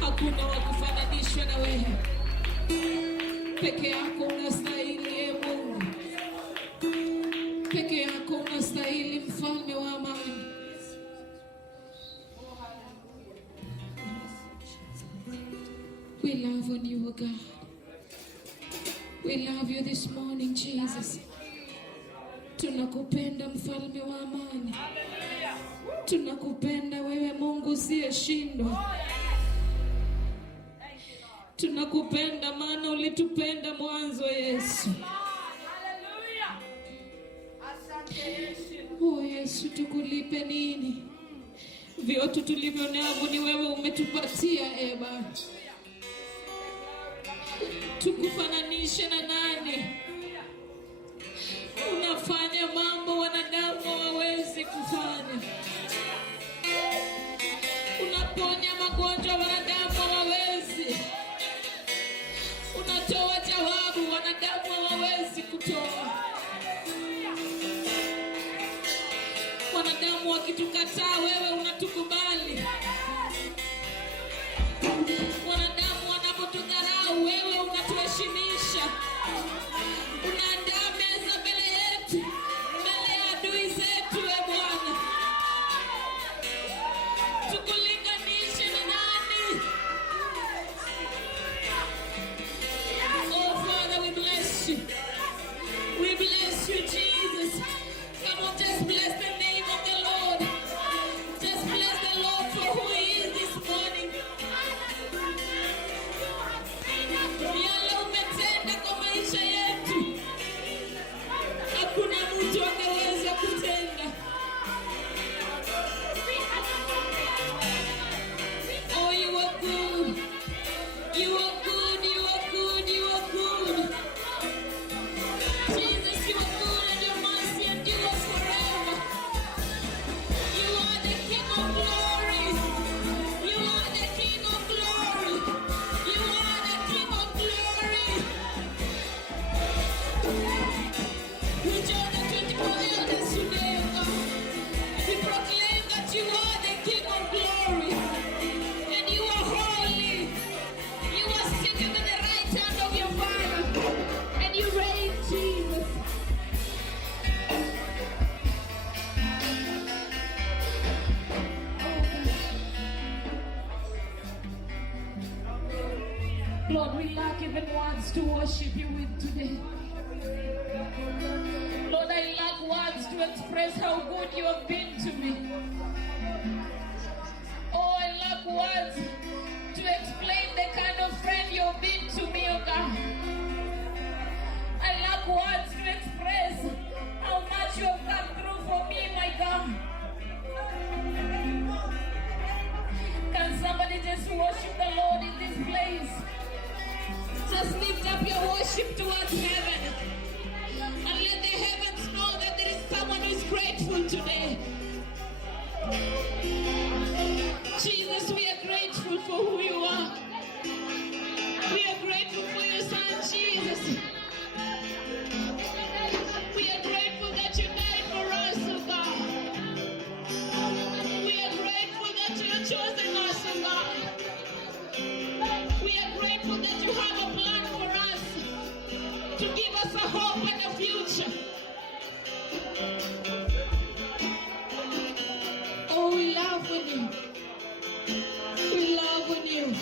Hakuna wa kufananishwa na wewe. Peke yako unastahili, ee Mungu. Peke yako unastahili, mfalme wa amani. We love on you, God. We love you this morning, Jesus. Tunakupenda mfalme wa amani. Tunakupenda wewe Mungu usiyeshindwa. Tunakupenda maana ulitupenda mwanzo, Yesu. Oh Yesu, tukulipe nini? Vyote tulivyo navyo ni wewe umetupatia, e Baba. Tukufananishe na nani? Unafanya mambo wanadamu hawawezi kufanya. Unaponya magonjwa wanadamu hawawezi. Unatoa jawabu wanadamu hawawezi kutoa. Wanadamu wakitukataa wewe unatukubali. Wanadamu wanapotudharau wewe unatuheshimisha. Unaandaa meza mbele yetu, mbele ya adui zetu, e Bwana. Tukulinganishe na nani? Oh Father, we bless you. We bless you, Jesus. Come on, just bless the name of the Lord. Just bless the Lord for who he is this morning. Yale umetenda kwa maisha yetu. We join the 24 elders today, oh God. We proclaim that you are the King of glory. And you are holy. You are sitting at the right hand of your Father. And you reign, Jesus. Lord, we lack even words to worship you with today. Lord, I lack words to express how good you have been to me. Oh, I lack words to explain the kind of friend you've been to me, oh God. I lack words to express how much you have come through for me, my God. Can somebody just worship the Lord in this place? Just lift up your worship towards heaven. And let the heavens know that there is someone who is grateful today. Jesus, we are grateful for who you are. We are grateful for your son, Jesus. We are grateful that you died for us, oh God. We are grateful that you have chosen us, oh God. We are grateful that you have a plan for us to give us a hope and a future. Oh, we love when you. We love when you.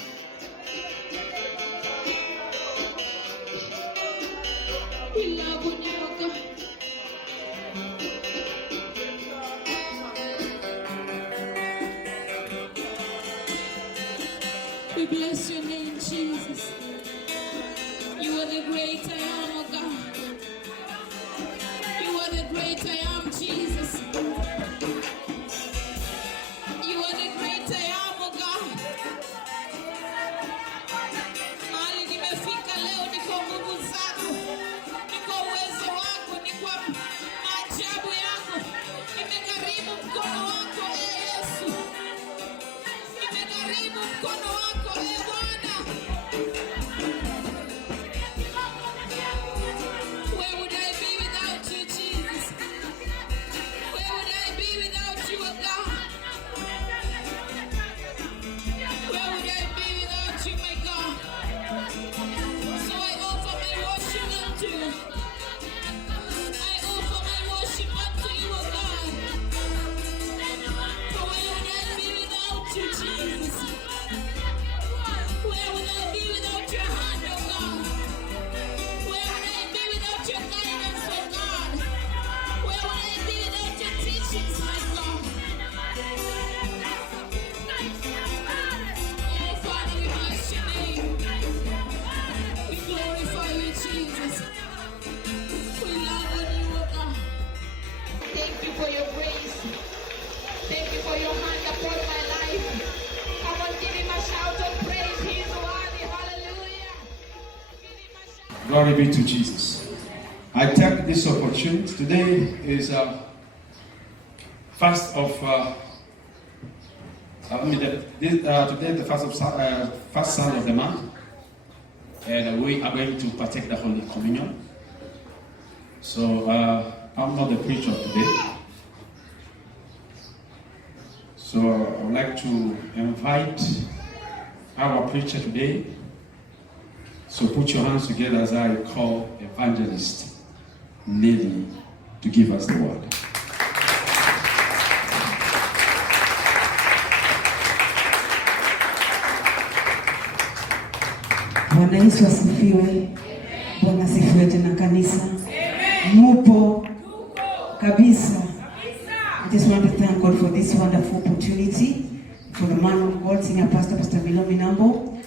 We love when you, oh God. We bless your name, Jesus. You are the great I am, oh God. You are the great I am, Jesus. You are the great I am, oh God. Mahali nimefika leo ni kwa nguvu zako, ni kwa uwezo wako, ni kwa maajabu yako. Nimegharimu mkono wako, Yesu. Nimegharimu mkono wako, Bwana. Where would I be without you, Jesus? Where would I be without you, oh God? Where would I be without you, my God? So I offer my worship unto you. I offer my worship unto you, oh God. For where would I be without you, Jesus? Where would I be without your hand, oh God? Where would I be without your guidance, oh God? Where would I be without your teachings, my God? Oh, Father, we bless your name. We glorify you, Jesus. We love you, oh God. Thank you for your grace. Thank you for your hand upon my life. Come on, give him a shout of praise. He is worthy. Hallelujah. Give him a shout. Glory be to Jesus. I take this opportunity. Today is fast of today the first Sunday of the month, and we are going to partake the Holy Communion. So I'm not the preacher today. So I would like to invite our preacher today. So put your hands together as I call Evangelist Nelly to give us the word. Bwana Yesu asifiwe. Bwana asifiwe tena kanisa. Mupo kabisa. I just want to thank God for this wonderful opportunity, for the man of God, Senior Pastor Milo Minambo,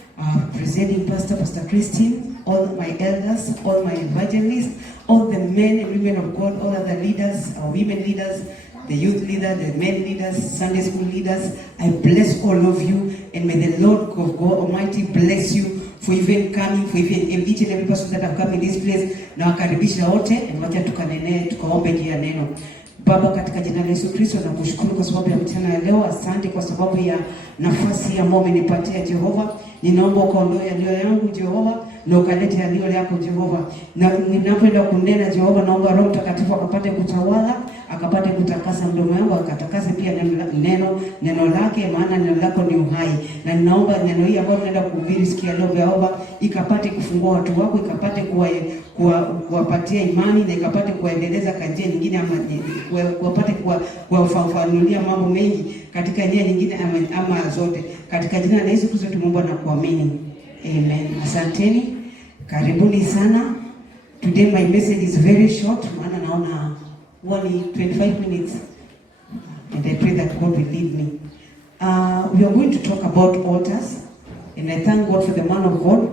presiding Pastor Christine, all my elders, all my evangelists, all the men and women of God, all other leaders, our women leaders, the youth leader, the men leaders, Sunday school leaders. I bless all of you, and may the Lord of God Almighty bless you for even coming, for even each and every person that have come in this place. Na wakaribisha wote, and wacha tukaombe juu ya neno. Baba, katika jina la Yesu Kristo nakushukuru kwa sababu ya mchana ya leo. Asante kwa sababu ya nafasi ambayo umenipatia Jehova. Ninaomba ukaondoe yaliyo yangu Jehova, na ukalete yaliyo yako Jehova. Na ninapoenda kunena Jehova, naomba Roho Mtakatifu akapate kutawala, akapate kutakasa mdomo wangu, akatakase pia neno lake, maana neno lako ni uhai. Na ninaomba neno hili ambalo tunaenda kuhubiri siku ya leo Jehova, ikapate kufungua watu wako, ikapate kuwapatia imani, na ikapate kuendeleza kwa njia nyingine, ama wapate kuwafafanulia mambo mengi katika njia nyingine ama zote. Katika jina la Yesu Kristo tumeomba na kuamini. Amen. Asanteni. Karibuni sana. Today my message is very short. Maana naona only 25 minutes. And I pray that God will lead me. We are going to talk about altars. And I thank God for the man of God.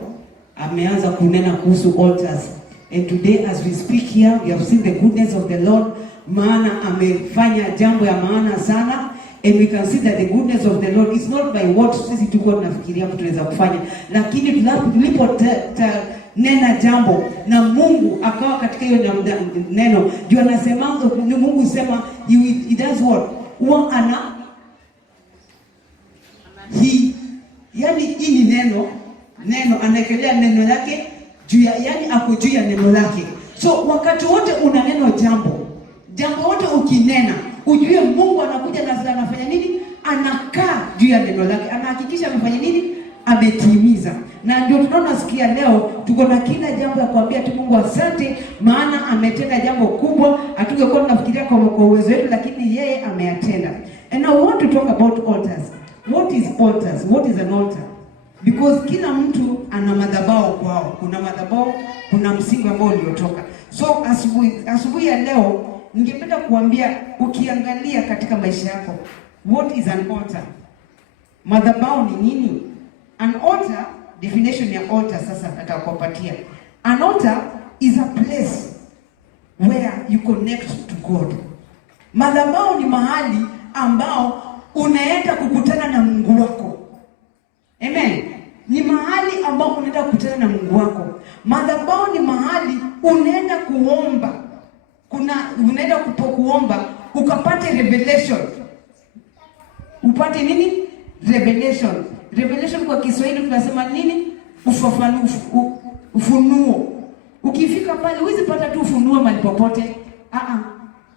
Ameanza kunena kuhusu altars. And today as we speak here, we have seen the goodness of the Lord. Maana amefanya jambo ya maana sana. And we can see that the goodness of the Lord is not by what sisi tuko tunafikiria tunaweza kufanya, lakini tulipo nena jambo na Mungu akawa katika hiyo neno, ndio anasema Mungu usema he does what yani hii neno anaekelea neno lake juu ya, yani ako juu ya neno lake. So wakati wote una neno jambo wote ukinena, ujue Mungu anakuja na anafanya nini? Anakaa juu ya neno lake. Anahakikisha amefanya nini? Ametimiza. Na ndio tunaona sikia leo tuko na kila jambo ya kuambia tu Mungu asante, maana ametenda jambo kubwa. Hatungekuwa tunafikiria kwa uwezo wetu, lakini yeye ameyatenda. And I want to talk about altars. What is altars? What is an altar? Because kila mtu ana madhabahu kwao. Kuna madhabahu, kuna msingi ambao uliotoka. So asubuhi ya leo ningependa kuambia, ukiangalia katika maisha yako, what is an altar? Madhabahu ni nini? An altar, definition ya altar sasa natakupatia. An altar is a place where you connect to God. Madhabahu ni mahali ambao unaenda kukutana na Mungu wako. Amen. Ni mahali ambao unaenda kukutana na Mungu wako. Madhabahu ni mahali unaenda kuomba. Unaenda kuomba ukapate revelation. Upate nini? Revelation kwa Kiswahili tunasema nini? Ufunuo. Ukifika pale huwezi pata tu ufunuo mahali popote.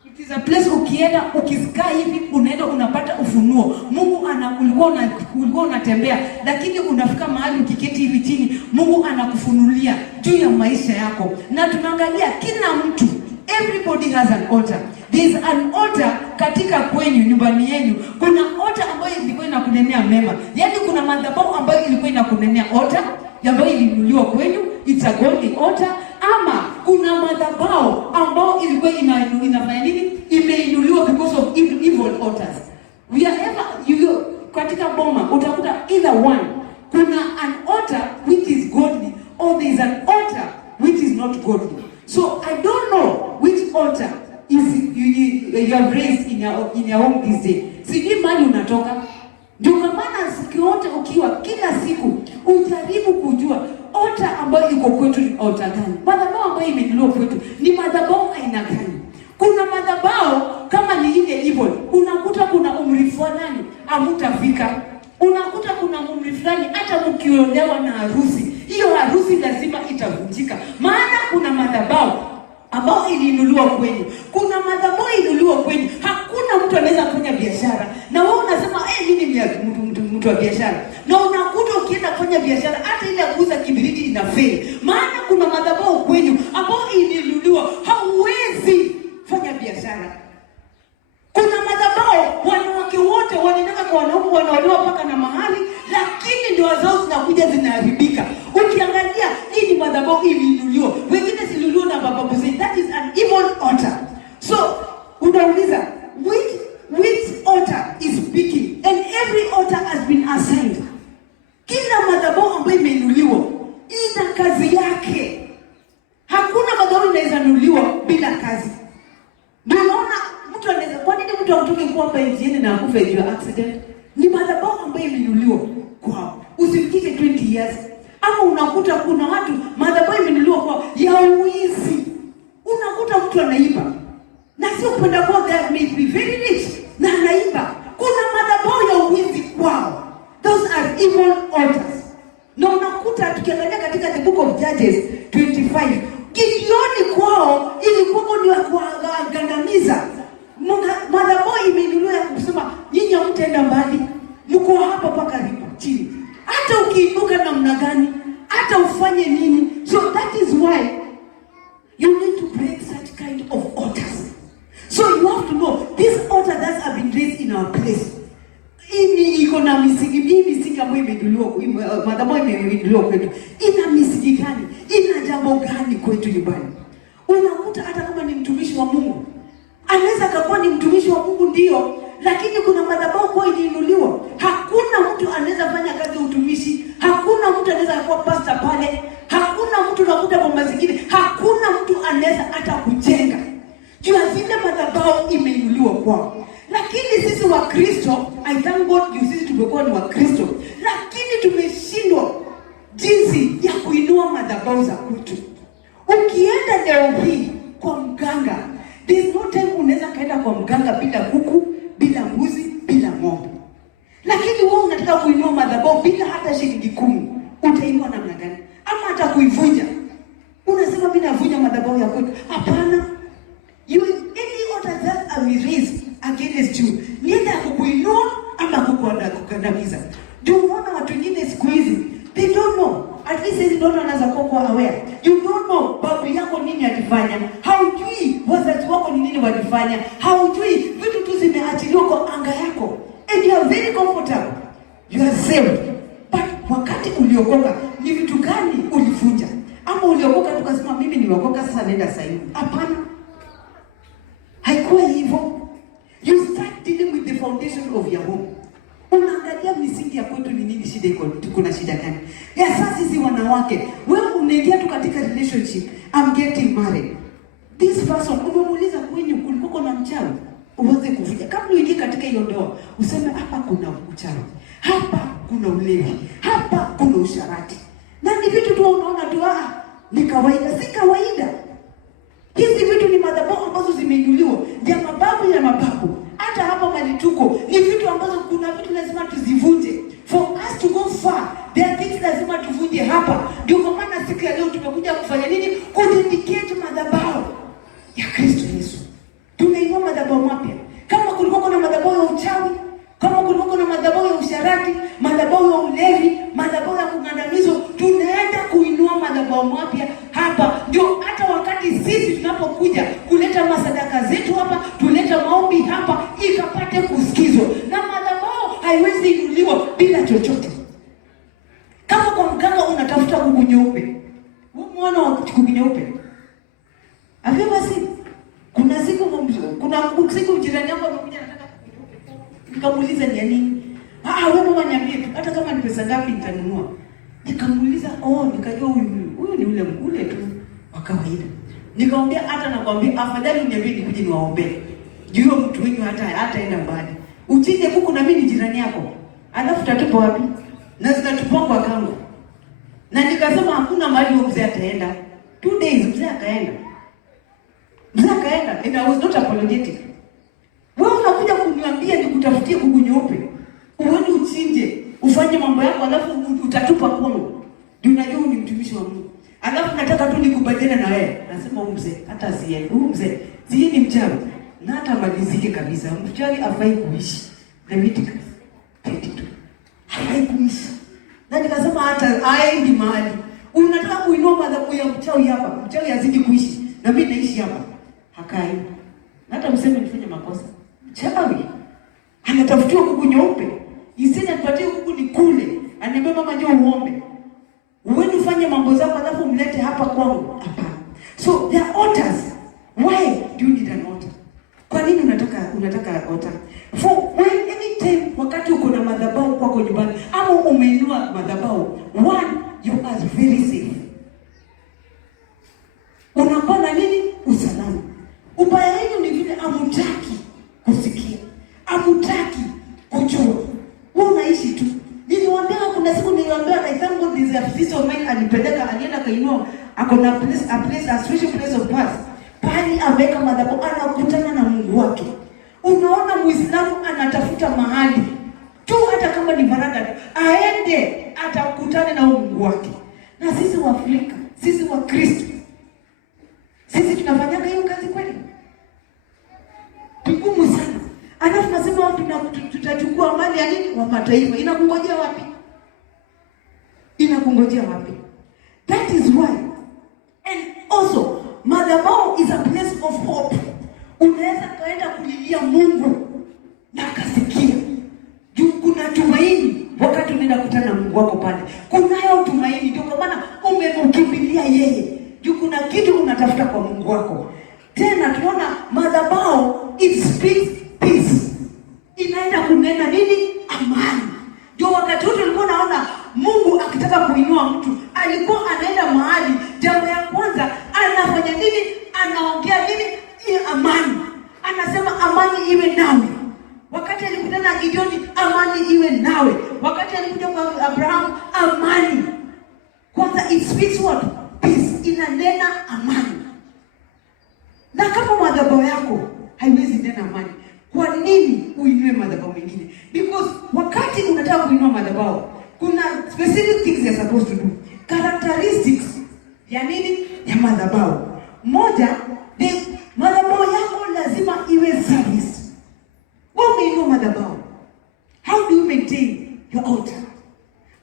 It is a place ukienda ukisikaa hivi unaenda unapata ufunuo. Mungu ulikuwa unatembea, lakini unafika mahali ukiketi hivi chini Mungu anakufunulia juu ya maisha yako. Na tunaangalia kila mtu, everybody has an altar. There is an altar katika kwenyu, nyumbani yenu. Kuna altar ambayo ilikuwa inakunenea mema. Yaani kuna madhabahu ambayo ilikuwa inakunenea altar, ambayo ilinunuliwa kwenyu, it's a godly altar. Ama kuna madhabahu ambayo ilikuwa inafanya nini? Imeinuliwa because of evil altars. Katika boma utakuta either one. Kuna an altar which is godly, or there is an altar which is not godly. So I don't know which altar you have raised in your home this day. Sijui mali unatoka. Ndio maana siku yote ukiwa kila siku ujaribu kujua altar ambayo iko kwetu ni altar gani. Madhabahu ambayo imeinuliwa kwetu ni madhabahu aina gani? Kuna madhabahu kama ni ile evil, unakuta kuna umri fulani hamtafika. Unakuta kuna umri fulani hata mkiolewa na harusi, hiyo harusi lazima itavunjika. Maana kuna madhabahu ambao iliinuliwa kwenu. Kuna madhabahu iliinuliwa kwenu. Hakuna mtu anaweza kufanya biashara. Na wewe unasema mimi ni mtu wa biashara. Na unakuta ukienda kufanya biashara hata ile kuuza kibiriti inafeli. Maana kuna madhabahu kwenu ambao iliinuliwa, hauwezi fanya biashara. Kuna madhabahu wanawake wote wanaenda kwa wanaume wanaolewa mpaka na mahali, lakini ndoa zao zinakuja zinaharibika. Ukiangalia hii ni madhabahu iliinuliwa. Wengine ziliinuliwa na bababu zetu. That is an evil altar. So unauliza which altar is speaking? And every altar has been assigned. Kila madhabahu ambayo imeinuliwa ina kazi yake. Hakuna madhabahu inaweza inuliwa bila kazi. Ndio unaona mtu anaweza, kwa nini mtu atoke kwamba injieni na akufe juu accident? Ni madhabahu ambayo imeinuliwa kwao. Usifikishe 20 years. Ama unakuta kuna watu madhabahu imeinuliwa kwao ya uizi. Unakuta mtu anaiba. Na sio kupenda kwa God may be very rich na anaiba. Kuna madhabahu ya uizi kwao. Those are evil altars. Na unakuta tukiangalia katika the book of Judges kind of altars. So you have to know this altar that have been raised in our place. Hii iko na misingi ambayo imeinuliwa, madhabahu imeinuliwa kwetu. Ina misingi gani? Ina jambo gani kwetu nyumbani? Unakuta hata kama ni mtumishi wa Mungu, anaweza kuwa ni mtumishi wa Mungu ndio, lakini kuna madhabahu kwa iliinuliwa. Hakuna mtu anaweza fanya kazi ya utumishi, hakuna mtu anaweza kuwa pastor pale, hakuna mtu unakuta kwa zingine, hakuna mtu anaweza hata kujenga. Juu zile madhabahu imeinuliwa kwao. Lakini sisi wa Kristo, I thank God sisi tumekuwa ni wa Kristo, lakini tumeshindwa jinsi ya kuinua madhabahu za kwetu. Ukienda leo hii kwa mganga, there's no time unaweza kaenda kwa mganga bila kuku, bila mbuzi, bila ng'ombe. Lakini wewe unataka kuinua madhabahu bila hata shilingi 10. Utainua namna gani? Ama hata kuivunja. Unasema mimi navunja madhabahu ya kwetu. Hapana. Any order that are raised against you, nienda kukuinua ama kukandamiza. Ndio unaona watu wengine siku hizi, they don't know. At least they don't know anaweza kuwa aware. You don't know babu yako nini alifanya. Haujui wazazi wako ni nini walifanya. Haujui vitu tu zimeachiliwa kwa anga yako. And you are very comfortable. You are saved. But wakati uliokoka, ni vitu gani ulifunja? Ama uliokoka tukasema mimi niliokoka sasa nenda sahihi. Hapana. Haikuwa hivyo. You start dealing with the foundation of your home. Unaangalia misingi ya kwetu ni nini, shida iko, kuna shida gani? Ya sasa sisi wanawake, wewe unaingia tu katika relationship, I'm getting married. This person, umemuuliza kwenye kulikuwa na mchawi, uanze kuvuja. Kama uingie katika hiyo ndoa, useme hapa kuna uchawi, hapa kuna ulevi, hapa kuna usharati. Na ni vitu tu unaona tu ni kawaida, si kawaida. Hizi vitu ni madhabahu ambazo zimeinuliwa, ya mababu ya mababu. Hata hapa malituko ni vitu ambazo kuna vitu lazima tuzivunje. For us to go far, there are things lazima tuvunje hapa. Ndio kwa maana siku ya leo tumekuja kufanya nini? Kudedicate madhabahu ya Kristo Yesu. Tunainua madhabahu mapya. Kama kulikuwa kuna madhabahu ya uchawi, kama kulikuwa kuna madhabahu ya usharati, madhabahu ya ulevi, madhabahu ya kugandamizwa, tunaenda kuinua madhabahu mapya hapa. Ndio hata wakati sisi tunapokuja kuleta masadaka zetu hapa, tuleta maombi hapa, ikapate kusikizwa. Na madhabahu haiwezi inuliwa bila chochote. Kama kwa mganga unatafuta kuku nyeupe, wewe mwana wa kuku nyeupe, afya basi kuna siku jirani yangu amekuja anataka kuku nyeupe. Nikamuuliza ni nini? Wewe mama niambie tu, hata kama ni pesa ngapi nitanunua. Nikamuuliza, nikajua huyu ni ule tu wa kawaida. Nikamwambia hata nakwambia afadhali niambie nikuje niwaombe. Juu mtu wengi hata enda mbali. Uchije kuku na mimi ni jirani yako. Alafu tatupa wapi? Na zinatupwa kwa kango. Na nikasema hakuna mahali huyo mzee ataenda. 2 days mzee akaenda. And I was not apologetic. Wewe unakuja kuniambia nikutafutie kuku nyeupe. Uone uchinje, ufanye mambo yako alafu utatupa kwangu. Ndio unajua ni mtumishi wa Mungu. Alafu nataka tu nikubaliane na wewe. Nasema huyu mzee hata siende. Huyu mzee ni mchawi. Na hata malizike kabisa. Mchawi hafai kuishi. Leviticus 32. Hafai kuishi. Na nikasema hata aendi mahali. Unataka kuinua madhabahu ya mchawi hapa. Mchawi azidi kuishi. Na mimi naishi hapa. Hakai. Na hata mseme nifanye makosa. Mchawi anatafutiwa kuku nyeupe. Isije nipatie kuku ni kule. Aniambia mama njoo uombe. Uende ufanye mambo zako alafu mlete hapa kwangu. Hapana. So there are altars. Why do you need an altar? Kwa nini unataka altar? For when anytime wakati uko na madhabahu kwako nyumbani ama umeinua madhabahu, one, you are very safe. Unakuwa na nini? Usalama. Ubaya wenu ni vile amutaki kusikia. Amutaki kujua. Wewe unaishi tu. Niliwaambia kuna siku niliwaambia I thank God this office of mine alipeleka alienda kainua akona a special place of pass. Pali ameweka madhabahu anakutana na Mungu wake. Unaona Muislamu anatafuta mahali tu hata kama ni baraka aende atakutana na Mungu wake. Na sisi wa Afrika, sisi wa Kristo, sisi tunafanya hiyo kazi kweli? Tugumu sana. Alafu nasema watu tutachukua mali ya nini wa mataifa. Inakungojea wapi? Inakungojea wapi? That is why. And also, madhabahu is a place of hope. Unaweza kaenda kulilia Mungu na akasikia. Juu kuna tumaini wakati unaenda kukutana na Mungu wako pale. Kunayo tumaini, ndio kwa maana umemkimbilia yeye. Juu kuna kitu unatafuta kwa Mungu wako. Tena tunaona madhabahu, it speaks peace. Inaenda kunena nini? Amani. Ndio wakati wote ulikuwa unaona Mungu akitaka kuinua mtu, alikuwa anaenda mahali, jambo ya kwanza anafanya nini? Anaongea nini? Amani. Anasema amani iwe nawe. Wakati alikutana na Gideoni, amani iwe nawe. Wakati alikuja kwa Abraham, amani. Kwanza it speaks what? Peace. Inanena amani. Na kama madhabahu yako haiwezi nena amani, kwa nini uinue madhabahu mengine? Because wakati unataka kuinua madhabahu, kuna specific things you're supposed to do. Characteristics ya nini? Ya madhabahu. Moja, madhabahu yako lazima iwe service. Wewe umeinua madhabahu. How do you maintain your altar?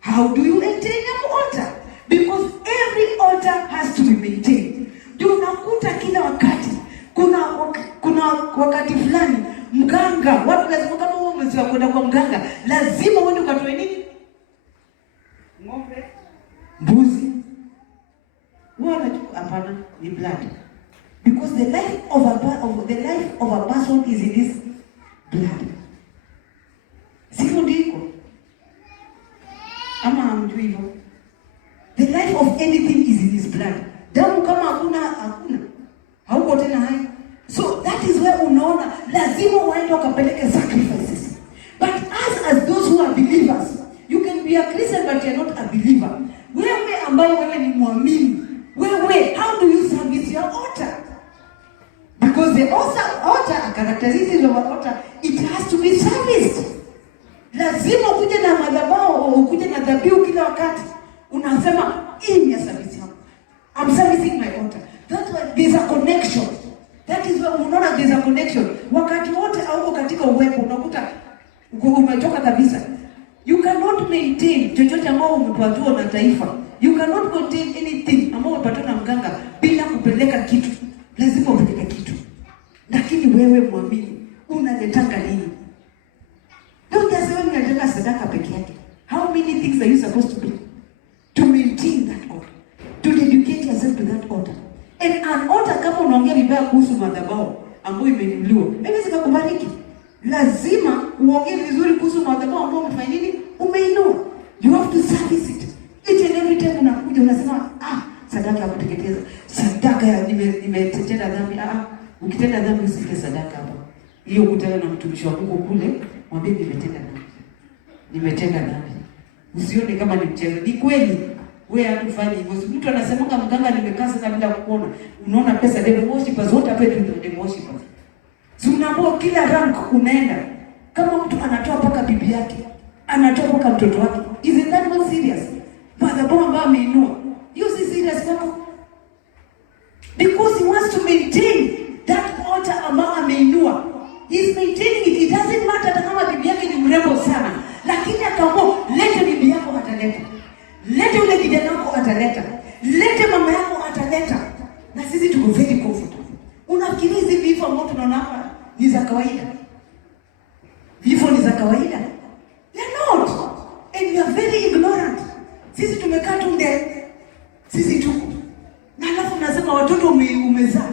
How do you maintain your altar? Because every altar has to be maintained. Ndio unakuta kila wakati kuna wakati fulani mganga, watu lazima, kama wewe umesiwa kwenda kwa mganga, lazima uende ukatoe nini? Ng'ombe, mbuzi. Hapana, ni blood. Because the life of a person is in his blood. Sio ndiko? Ama hamjui hivyo? The life of anything is in his blood. Damu kama hakuna. Hauko tena hai. So that is where unaona lazima waende wakapeleke sacrifices. But as those who are believers, you can be a Christian but you are not a believer. Wewe ambaye wewe ni muamini, wewe, how do you service your altar? Because the altar, characteristics of an altar, it has to be serviced. Lazima ukuje na madhabahu, ukuje na dhabihu kila wakati. Unasema hii ni service yangu. I'm servicing my altar. That's why there's a connection. That is why unaona there's a connection. Wakati wote au katika uwepo unakuta umetoka kabisa. You cannot maintain chochote ambao umepatiwa na taifa. You cannot contain anything ambao umepatiwa na mganga bila kupeleka kitu. Lazima upeleke kitu. Lakini wewe muamini, unaletanga nini? Don't just say unaleta sadaka peke yake. How many things are you supposed to do to maintain that altar? To dedicate yourself to that altar. And an altar, kama unaongea vibaya kuhusu madhabahu ambayo imeinuliwa, haiwezi kukubariki. Lazima uongee vizuri kuhusu madhabahu ambayo umefanya nini? Umeinua. You have to service it. Each and every time unakuja unasema, sadaka ya kuteketeza, sadaka ya nimetenda dhambi. Ukitenda dhambi usike sadaka hapo. Hiyo kutana na mtumishi wa Mungu kule, mwambie nimetenda dhambi. Usione kama ni mchezo. Ni kweli. Wewe hatufanyi hivyo. Mtu anasema mganga nimekaa sana bila kuona. Unaona pesa devil worshipers wote hapa tu devil worshipers. Si unaambiwa kila rank unaenda. Kama mtu anatoa paka bibi yake, anatoa paka mtoto wake. Isn't that not serious? Madhabahu ambayo ameinua. You see serious kwako? Because he wants to maintain that altar ambayo ameinua. He's maintaining it. It doesn't matter hata kama bibi yake ni mrembo sana. Lakini akaamua lete bibi yako ataleta. Lete ule kijana wako ataleta. Lete mama yako ataleta. Na sisi tuko very comfortable. Unafikiri hizi vifo ambavyo tunaona hapa ni za kawaida? Vifo ni za kawaida? They're not. And we are very ignorant. Sisi tumekaa tu ndani. Sisi tuko. Na alafu nasema watoto umezaa.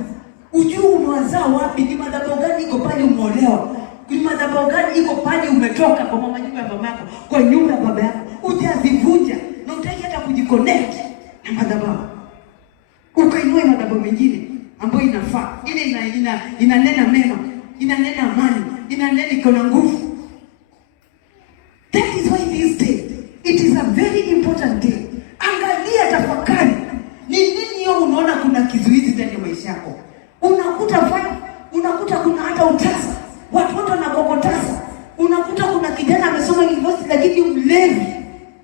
Ujui umewazaa wapi? Ni madhabahu gani iko pale umeolewa? Ni madhabahu gani iko pale umetoka kwa mama nyumba ya mama yako, kwa nyumba ya baba yako? Ujazivunja. Na utaki hata kujiconnect na madhabahu. Ukainua madhabahu mengine ambayo inafaa. Ile inanena mema, inanena amani, inanena iko na nguvu. That is why this day, it is a very important day. Angalia, tafakari. Ni nini hiyo unaona kuna kizuizi ndani ya maisha yako? Unakuta kuna hata utasa. Watu wanakokotasa. Unakuta kuna kijana amesoma university lakini mlevi.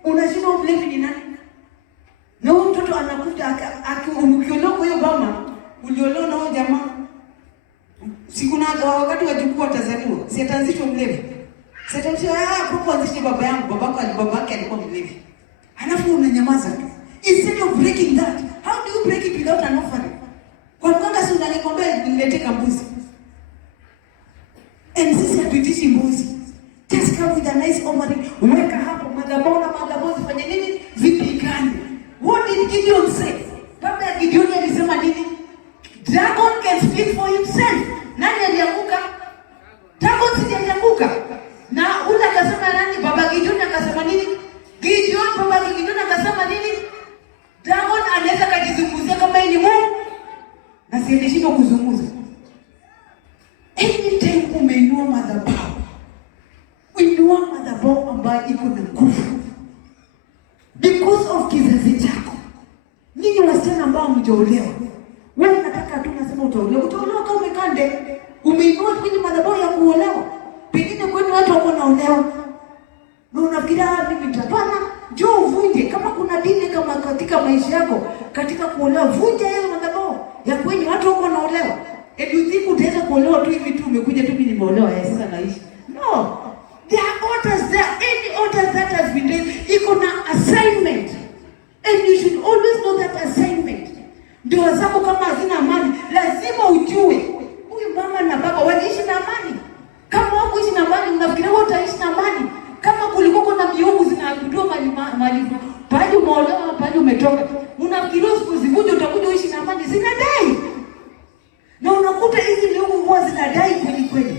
Unashindwa mlevi ni nani? Na huyo mtoto anakuja ukiona kwa hiyo mama, uliolewa na huyo jamaa. Siku na wakati wajukuu watazaliwa, si ataanzishwa mlevi. Si ataanzishwa kwa kuanzisha baba yangu, babake alikuwa mlevi. Halafu unanyamaza tu. Instead of breaking that, how do you break it without an offering? Kwa mganga si mbuzi na nikwambia niletee mbuzi. And sisi hatutishi mbuzi. Just come with a nice offering. Weka hapo madhabahu zifanye nini? Zipigane. What did Gideon say? Baba ya Gideon alisema nini? Dragon can speak for himself. Nani alianguka? Dragon si alianguka. Na ule akasema nani? Baba Gideon akasema nini? Baba Gideon akasema nini? Dragon anaweza kujizunguzia kama ni Mungu. Na si alishindwa kuzunguza. Anytime umeinua madhabahu, inua madhabahu ambayo iko na nguvu. Because of kizazi chako. Ninyi wasichana ambao mjaolewa, wewe unataka tu unasema utaolewa kama umekande. Umeinua kwenye madhabahu ya kuolewa. Pengine kwenu watu wako naolewa. Na unafikiria mimi nitapana, njoo uvunje kama kuna dini kama katika maisha yako, katika kuolewa vunja hiyo madhabahu. Ya kwenye watu wako naolewa. And you think utaweza kuolewa tu hivi tu umekuja tu mimi nimeolewa sasa naishi. No. There are altars there. Any altar that has been done, iko na assignment. And you should always know that assignment. Ndoa zako kama hazina amani, lazima ujue huyu mama na baba waliishi na amani. Kama wako ishi na amani, unafikiria wewe utaishi na amani? Kama kulikuwa na miungu zinaabudiwa mali pale umeolewa pale umetoka, unafikiria siku zivuje utakuja uishi na amani? Zinadai. Na unakuta hizi miungu huwa zinadai kweli.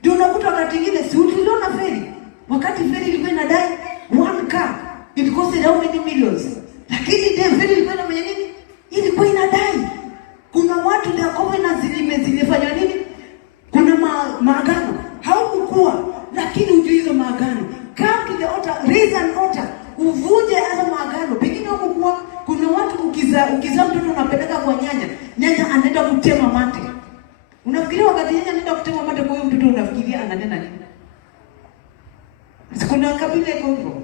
Ndio unakuta wakati mwingine si uliona feri. Wakati feri ilikuwa inadai 1 car, it costed how many millions? Lakini ndio feri ilikuwa na mwenye nini? Ilikuwa inadai. Kuna watu ndio kama na zilifanywa nini? Kuna maagano. Haukuwa, lakini ujue hizo maagano. Come to the altar, raise an altar. Uvunje hayo maagano. Pengine haukuwa, kuna watu ukizaa mtoto unapeleka kwa nyanya anaenda kutema mate. Unafikiria wakati nyanya anaenda kutema mate kwa huyo mtoto unafikiria ananena nini? Sikuna kabila iko hivyo.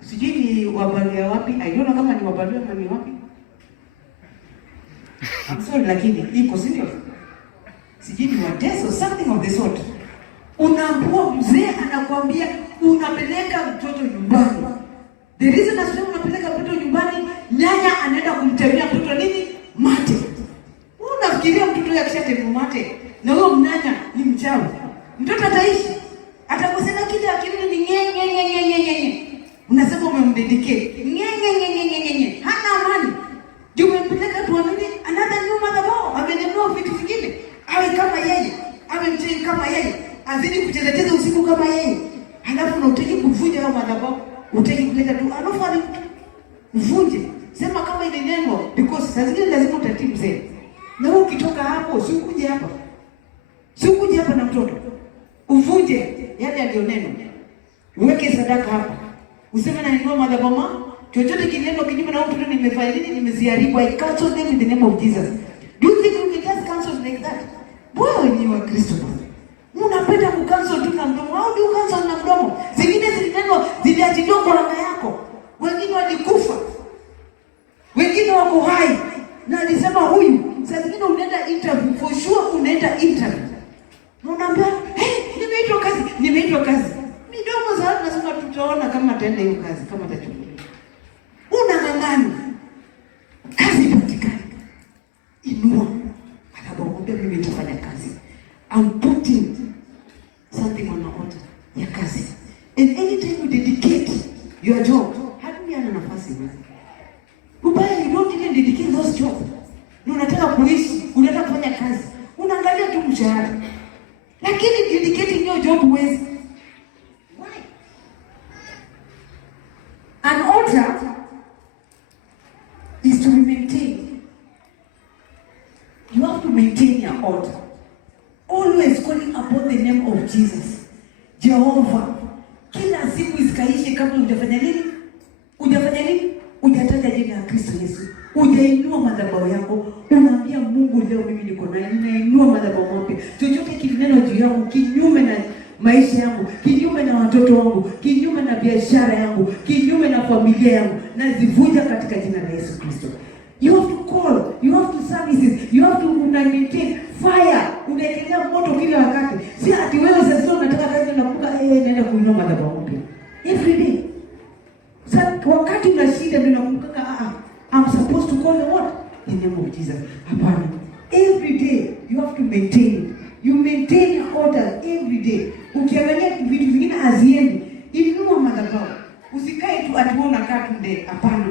Sijui ni Wabaluya wapi, I don't know kama ni Wabaluya ama ni wapi. I'm sorry lakini iko sio. Sijui ni Wateso, something of the sort. Unaambua mzee anakuambia unapeleka mtoto nyumbani. The reason as unapeleka mtoto nyumbani, nyanya anaenda kumtemea mtoto nini? Mate. Unafikiria mtoto yakishatemea mate na huyo mnyanya ni mchawi. Mtoto ataishi. Atakosema kitu akili ni nyenye. Unasema umemdedicate. Nyenye. Hana amani. Ndio umempeleka tu nini? Another new madhabahu. Amenunua vitu vingine. Awe kama yeye. Awe mcheni kama yeye. Azidi kucheza usiku kama yeye. Halafu unataka kuvunja hiyo madhabahu. Utaki kuleta tu anofanya mvunje. Sema kama ile neno because saa zingine lazima utatibu mzee. Na wewe ukitoka hapo usikuje hapa. Usikuje hapa na mtoto. Uvunje yale ndio neno. Uweke sadaka hapa. Useme na neno madhabahu. Chochote kineno kinyume na mtoto nimefanya nini nimeziharibu. I cancel them in the name of Jesus. Do you think you can just cancel like that? Wewe ni wa Kristo. Unapenda kucancel tu na mdomo. How do you cancel na mdomo? Zingine zilinenwa ziliachiliwa kwa roho yako. Wengine walikufa. Wengine wako hai. Na alisema huyu, sasa zingine unaenda interview, for sure unaenda interview. Na unaambia, nimeitwa kazi. Midomo za watu nasema tutaona kama ataenda hiyo kazi, kama atachukuliwa. Unang'ang'ana. Kazi ipatikane. Inua. Atakwambia mimi nitafanya kazi. I'm putting something on my altar ya kazi. And anytime you dedicate your job, hadi ana nafasi hiyo. Ubaya you don't even dedicate those jobs. Unataka kuishi, unataka kufanya kazi. Unaangalia tu mshahara. Lakini dedicating your job huwezi. Why? An altar is to be maintained. You have to maintain your altar. Always calling upon the name of Jesus. Jehovah. Kila siku isikaishi kama hujafanya nini? Hujataja jina la Kristo Yesu. Hujainua madhabahu yako. Unaambia Mungu leo mimi niko naye. Ninainua madhabahu mpya. Chochote kineno juu yangu kinyume na maisha yangu, kinyume na watoto wangu, kinyume na biashara yangu, kinyume na familia yangu, nazivunja katika jina la Yesu Kristo. You have to call, you have to services, you have to maintain fire. Unaekelea moto kila wakati. Si ati wewe sasa unataka kazi unakuka naenda kuinua madhabahu mpya. Every day. Sasa wakati unashinda ndio unakumbuka I'm supposed to call the what? The name of Jesus. Hapana. Every day to maintain it. You maintain your altar every day. Ukiangalia vitu vingine haziendi, inua madhabahu. Usikae tu atuona kaa tu nde, hapana.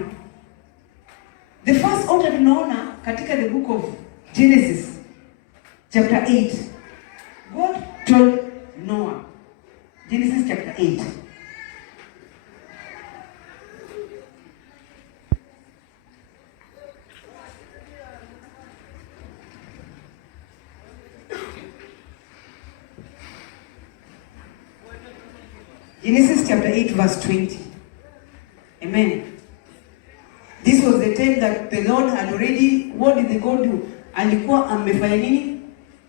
The first altar tunaona katika the book of Genesis chapter 8. God told Noah. Genesis chapter 8. Genesis chapter 8 verse 20. Amen. This was the time that the Lord had already, what did the God do? Alikuwa amefanya nini?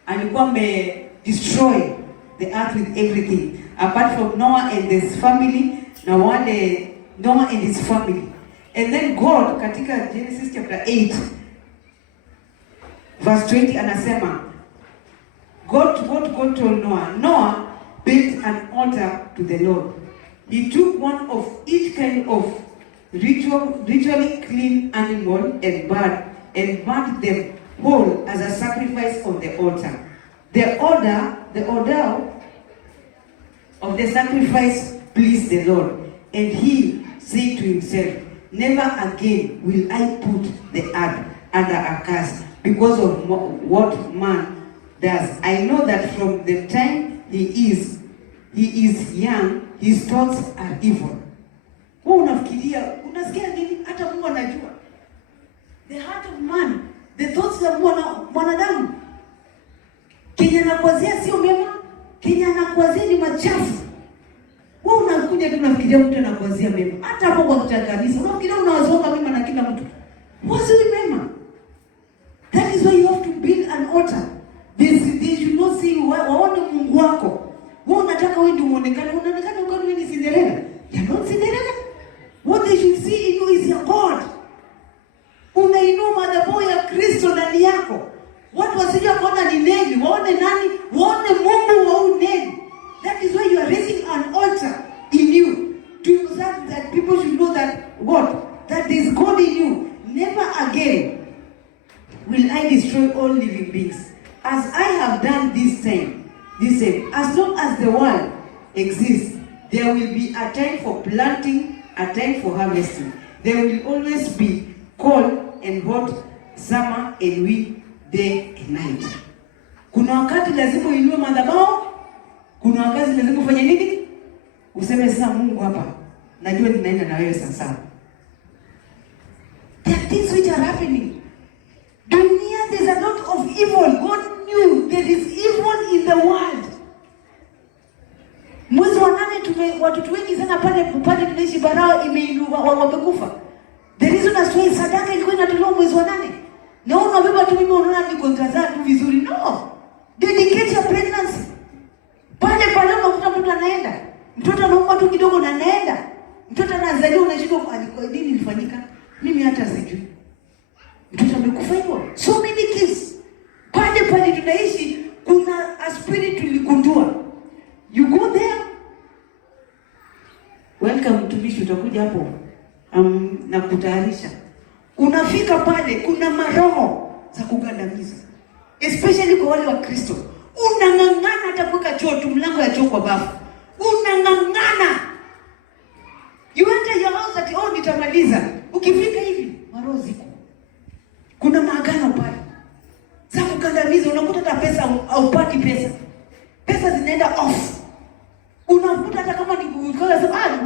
Alikuwa destroy the earth with everything. Apart from Noah and his family, now one Noah and his family. And then God, katika Genesis chapter 8, verse 20, anasema, God told Noah, Noah built an altar to the Lord. He took one of each kind of ritually clean animal and bird and burnt them whole as a sacrifice on the altar. The order of the sacrifice pleased the Lord, and he said to himself, never again will I put the earth under a curse because of what man does. I know that from the time he is young, his thoughts are evil. Wewe unafikiria, unasikia nini? Hata Mungu anajua. The heart of man, the thoughts of mwanadamu. Kenya anakuwazia sio mema, Kenya anakuwazia ni machafu. Wewe unakuja tu unafikiria mtu anakuwazia mema. Hata hapo kwa kanisa, unafikiria unawazonga mema na kila mtu. Wasi mema. That is why you have to build an altar. They should not see waone Mungu wako. Wewe unataka wewe ndio uonekane ukawa wewe ni Cinderella. You're not Cinderella. What they should see in you is your God. Unainua madhabahu ya Kristo ndani yako. Watu wasije kuona ni neni, waone nani? Waone Mungu wa uneni. That is why you are raising an altar in you. To that people should know that what? That there is God in you. Never again will I destroy all living beings. As I have done this time, as long as the world exists, there will be a time for planting, a time for harvesting. There will always be cold and hot, summer and wind, day and night. Kuna wakati lazima uinue madhabahu, kuna wakati lazima ufanye nini? Useme sasa Mungu hapa, najua ninaenda na wewe sasa. There are things which are happening. Dunia, there's a lot of evil. God knew there is evil in the world. Mwezi wa 8 watoto wengi sana pale tunaishi Barao imeinuka wamekufa. The reason as why sadaka ilikuwa inatolewa mwezi wa 8. Na unabeba tu mimi unaona ni kontraza tu vizuri. No. Dedicate your pregnancy. Pale unakuta mtu anaenda. Mtoto anaumwa tu kidogo na anaenda. Mtoto anazaliwa unashindwa kwa nini ilifanyika? Mimi hata sijui. Mtoto amekufa hivyo. So many kids. Pale tunaishi kuna a spirit tuligundua. You go there. Welcome mtumishi, utakuja hapo. Na kutayarisha. Unafika pale kuna maroho za kugandamiza. Especially kwa wale wa Kristo. Unang'ang'ana hata kuweka choo tu mlango ya choo kwa bafu. Unang'ang'ana. You enter your house ati nitamaliza. Ukifika hivi maroho ziko. Kuna maagano pale. Za kugandamiza, unakuta hata pesa haupati pesa. Pesa zinaenda off. Unakuta hata kama ni kwa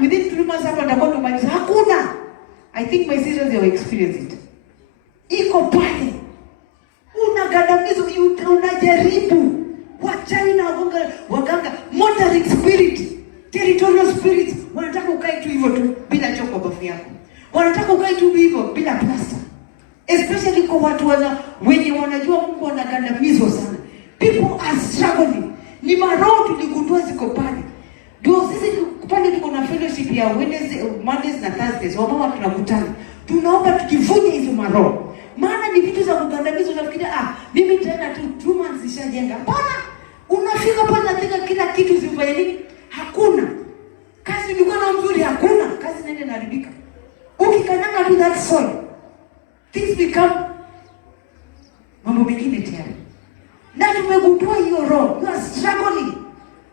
within 3 months hapo atakuwa umaliza. Hakuna. I think my sisters have experienced it. Iko pale. Unagandamizo, unajaribu. Wachawi na waganga, monitoring spirit, territorial spirit, wanataka ukae tu hivyo tu bila choko bafu yako. Wanataka ukae tu hivyo bila plaster. Especially kwa watu wenye wanajua Mungu wanagandamizwa sana. People are struggling. Ni maroho tuligundua ziko pale. Ndio sisi pale tuko na fellowship ya Wednesday, Mondays na Thursdays. Wamama tunakutana. Tunaomba tukivunja hizo maroho. Maana ni vitu za kugandamizwa, unafikiria mimi tena tu 2 months nishajenga. Bwana, unafika pale nataka kila kitu zifanye nini? Hakuna. Kazi ilikuwa na mzuri, hakuna. Kazi inaenda inaharibika. Ukikananga tu that soil, things become mambo mengine tayari. Na tumegundua hiyo roho. You are struggling.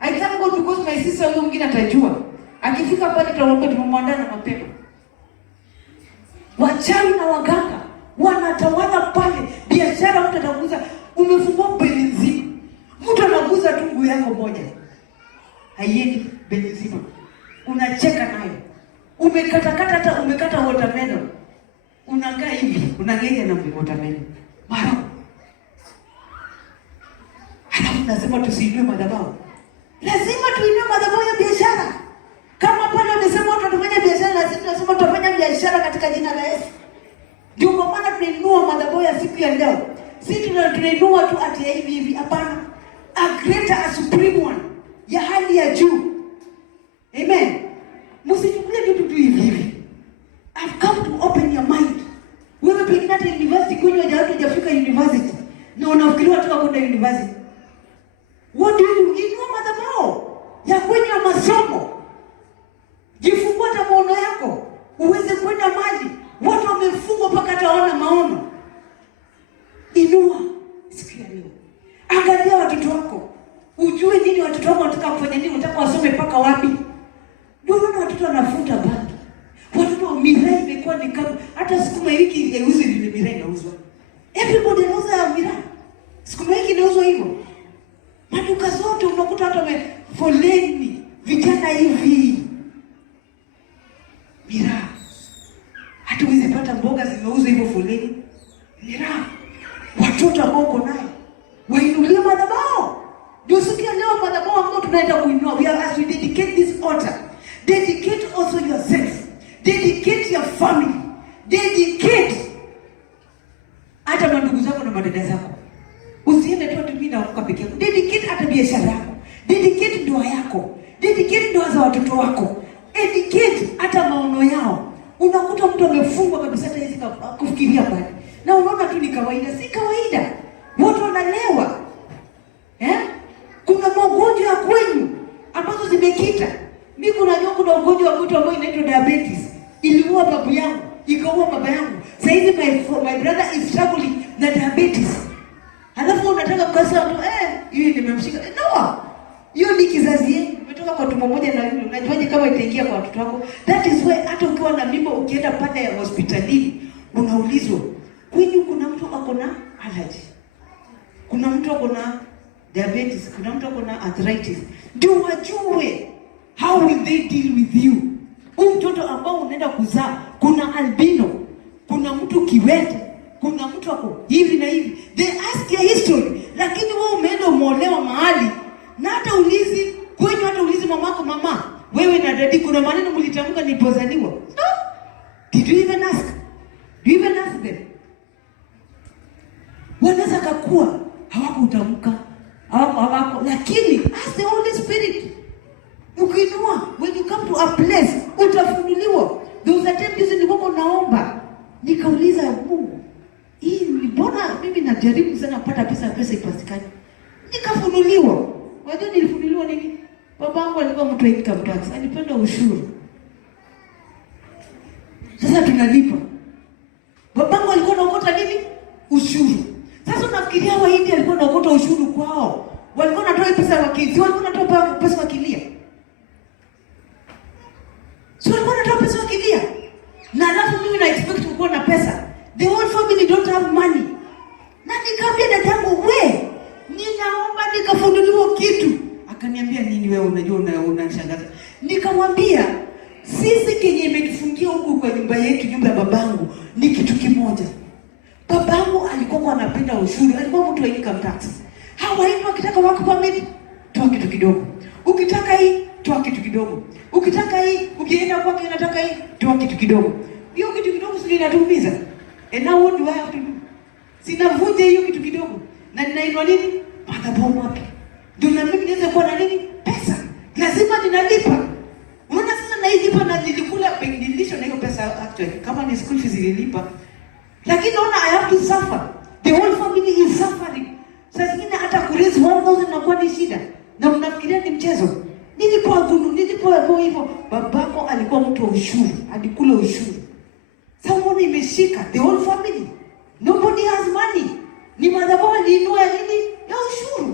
I thank God because my sister huyo mwingine atajua. Akifika pale tutamwambia tumemwandaa na mapema. Wachawi na waganga wanatawala pale. Biashara mtu atakuuza, umefungua beli nzima. Mtu anaguza tu nguo yako moja. Haiendi beli nzima. Unacheka nayo. Umekatakata hata umekata watermelon. Unakaa hivi, unangenya na watermelon. Mara. Halafu lazima tusiinue madhabahu. Lazima tuinue madhabahu ya biashara. Kama pale wamesema watu watafanya biashara, lazima tutafanya biashara katika jina la Yesu. Ndio kwa maana tunainua madhabahu ya siku ya leo. Sisi tunainua tu ati hivi. Hapana. A greater, a supreme one. Ya hali ya juu. Amen. Msichukulie vitu tu hivi. I've come to open your mind. Wewe pengine hata university kwenye hujafika university. Na unafikiria watu wako kwenda university. What do you do? Inua madhabahu ya kwenye masomo. Jifungua hata maono yako. Uweze kwenda mali. Watu wamefungwa mpaka hataona maono. Inua siku ya leo. Angalia watoto wako. Ujue nini watoto wako wanataka kufanya nini, wanataka wasome mpaka wapi. Ndio watoto wanafuta bangi. Watoto miraa imekuwa ni kama hata sukuma wiki haiuzwi vile miraa inauzwa. Everybody anauza miraa. Sukuma wiki inauzwa hivyo. Maduka zote unakuta hata foleni vijana hivi. Miraa. Hata uweze pata mboga zinauzwa hivyo foleni. Miraa. Watoto ambao uko nayo wainulie madhabahu. Ndio siku ya leo madhabahu ambayo tunaenda kuinua. We are as we dedicate this altar. Dedicate also yourself. Dedicate your family. Dedicate hata mandugu zako na madada zako. Usiende tu mimi na uka peke yako. Dedicate hata biashara yako. Dedicate ndoa yako. Dedicate ndoa za watoto wako. Dedicate hata maono yao. Unakuta mtu amefungwa kabisa hata hizi kufikiria bali. Na unaona tu ni kawaida, si kawaida. Watu wanalewa. Kuna magonjwa ya kwenu ambazo zimekita. Mimi kuna ugonjwa wa kwetu ambao inaitwa diabetes. Iliua babu yangu, ikaua baba yangu. Sasa hivi my brother is struggling na diabetes. Halafu unataka kukasa tu hiyo nimemshika. No. Hiyo ni kizazi yenu. Umetoka kwa tumbo moja na yule. Unajuaje kama itaingia kwa watoto wako? That is why hata ukiwa na mimba ukienda pale ya hospitalini unaulizwa, kwani kuna mtu ako na allergy? Kuna mtu ako na diabetes, kuna mtu ako na arthritis. Ndio wajue how will they deal with you. Mtoto ambao unaenda kuzaa, kuna albino, kuna mtu kiwete, kuna mtu ako hivi na hivi. They ask your history, lakini wewe umeenda umeolewa mahali na hata ulizi kwenye hata ulizi mamako, mama, wewe na dadi kuna maneno mlitamka nilipozaliwa. No. Did you even ask? Do you even ask them? Wanaweza kakua hawakutamka, hawako, lakini ask the Holy Spirit. Ukiinua, when you come to a place, utafunuliwa. There was a time nilikuwa naomba, nikauliza Mungu, hii mbona mimi najaribu sana kupata pesa ipatikane. Nikafunuliwa. Wajua nilifunuliwa nini? Babangu alikuwa mtu wa income tax, alipenda ushuru. Sasa tunalipa. Babangu alikuwa anaokota nini? Ushuru. Sasa unafikiria Wahindi alikuwa anaokota ushuru kwao. Walikuwa wanatoa pesa wakizi, walikuwa wanatoa pesa wakilia. So walikuwa wanatoa pesa wakilia. Na alafu mimi na expect kuwa na pesa. The whole family don't have money. Na nikamwambia dadangu, we, ninaomba nikafunuliwa kitu. Akaniambia nini wewe unajua unanishangaza. Nikamwambia sisi kenye imetufungia huku kwa nyumba yetu, nyumba ya babangu, ni kitu kimoja. Babangu alikuwa anapenda ushuru, alikuwa mtu wa income tax. Hawaini wakitaka work permit, toa kitu kidogo. Ukitaka hii, toa kitu kidogo. Ukitaka hii, ukienda kwake unataka hii, toa kitu kidogo. Hiyo kitu kidogo sio inatuumiza. And now what do I have to do? Sinavunja hiyo kitu kidogo. Na ninainua nini? Madhabahu wapi? Ndio na mimi niweze kuwa na nini? Pesa. Lazima ninalipa. Unaona sasa nailipa na nilikula pendilisho na hiyo pesa actually. Kama ni school fees nililipa. Lakini naona I have to suffer. The whole family is suffering. Sasa zingine hata kurezi 1000 na kwa ni shida. Na mnafikiria ni mchezo. Nilipoa hivyo, babako alikuwa mtu wa ushuru, alikula ushuru. Sasa mbona imeshika the whole family? Nobody has money. Ni madhabahu aliinua nini? Ya ushuru.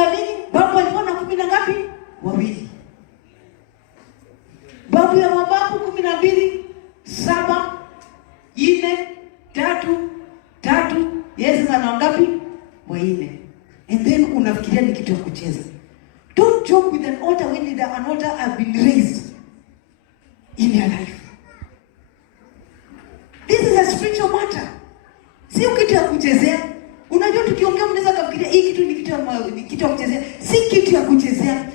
aliamini babu alikuwa na 10 na ngapi? 2. Babu ya mababu 12, 7, 4, 3. Yesu ana ngapi? 4. And then unafikiria ni kitu ya kucheza. Don't joke with an altar when an altar has been raised in your life. This is a spiritual matter. Sio kitu ya kuchezea. Unajua tukiongea mnaweza kufikiria hii kitu ni kitu ya kuchezea. Si kitu ya kuchezea.